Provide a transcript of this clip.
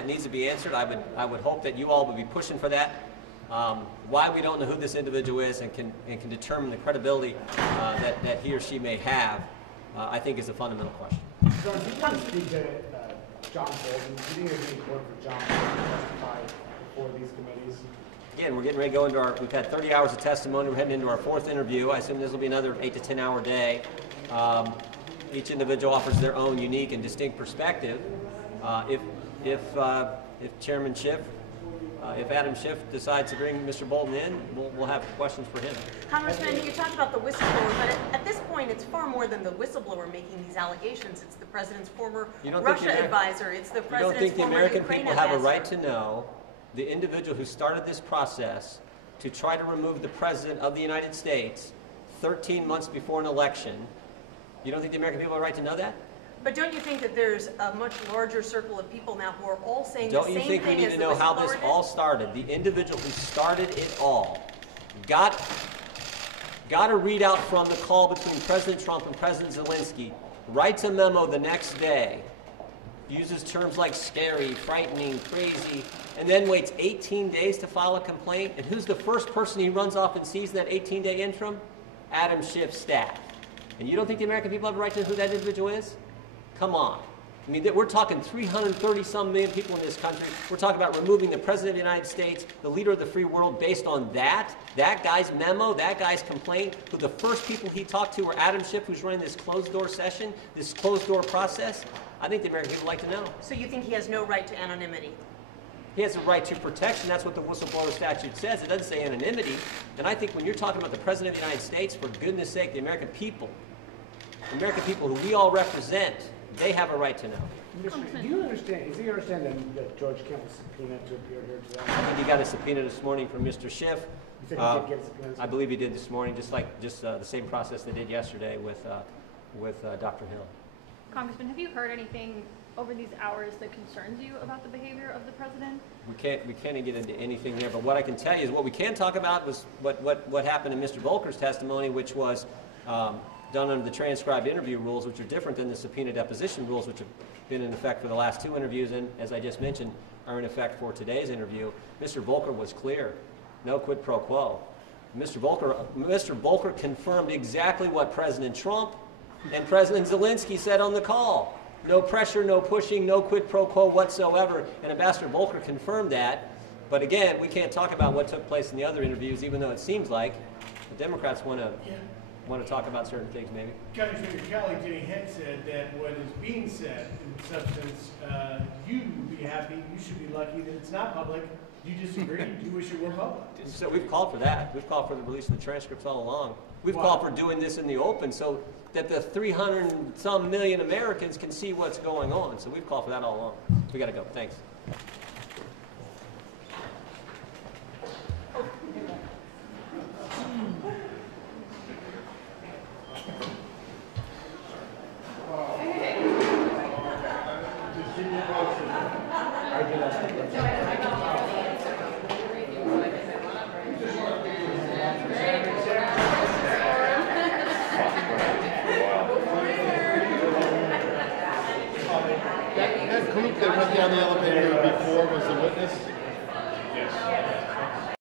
that needs to be answered. I would hope that you all would be pushing for that. Why we don't know who this individual is and can determine the credibility that he or she may have, I think is a fundamental question. So if you want to speak to John Bolton, do you think there's any support for John Bolton to testify before these committees? Again, we're getting ready to go into we've had 30 hours of testimony. We're heading into our 4th interview. I assume this will be another 8 to 10 hour day. Each individual offers their own unique and distinct perspective. If Chairman Schiff, if Adam Schiff decides to bring Mr. Bolton in, we'll have questions for him. Congressman, you talked about the whistleblower, but at this point, it's far more than the whistleblower making these allegations. It's the president's former Russia advisor. It's the president's former Ukraine advisor. You don't think the American people have a right to know the individual who started this process to try to remove the President of the United States 13 months before an election? You don't think the American people have a right to know that? But don't you think that there's a much larger circle of people now who are all saying the same thing as the whistleblower? Don't you think we need to know how this all started? The individual who started it all got a readout from the call between President Trump and President Zelensky, writes a memo the next day, uses terms like scary, frightening, crazy, and then waits 18 days to file a complaint. And who's the first person he runs off and sees in that 18-day interim? Adam Schiff's staff. And you don't think the American people have a right to know who that individual is? Come on. I mean, we're talking 330-some million people in this country. We're talking about removing the President of the United States, the leader of the free world, based on that guy's memo, that guy's complaint, who the first people he talked to were Adam Schiff, who's running this closed-door session, this closed-door process. I think the American people like to know. So you think he has no right to anonymity? He has a right to protection. That's what the whistleblower statute says. It doesn't say anonymity. And I think when you're talking about the President of the United States, for goodness sake, the American people who we all represent, they have a right to know. Do you understand, do you understand that George Kent was subpoenaed to appear here today? I think he got a subpoena this morning from Mr. Schiff. You think he did get a subpoena? I believe he did this morning, just the same process they did yesterday with Dr. Hill. Congressman, have you heard anything over these hours that concerns you about the behavior of the president? We can't get into anything there, but what I can tell you is what we can talk about was what happened in Mr. Volker's testimony, which was done under the transcribed interview rules, which are different than the subpoena deposition rules, which have been in effect for the last 2 interviews and, as I just mentioned, are in effect for today's interview. Mr. Volker was clear. No quid pro quo. Mr. Volker confirmed exactly what President Trump and President Zelensky said on the call. No pressure, no pushing, no quid pro quo whatsoever. And Ambassador Volker confirmed that. But again, we can't talk about what took place in the other interviews, even though it seems like the Democrats want to talk about certain things, maybe. Congressman Kelly, Jenny Hent said that what is being said, in substance, you be happy, you should be lucky that it's not public. You disagree? You wish it were public? So we've called for that. We've called for the release of the transcripts all along. We've called for doing this in the open so that the 300-some million Americans can see what's going on. So we've called for that all along. We got to go. Thanks. That group that went down the elevator before was the witness?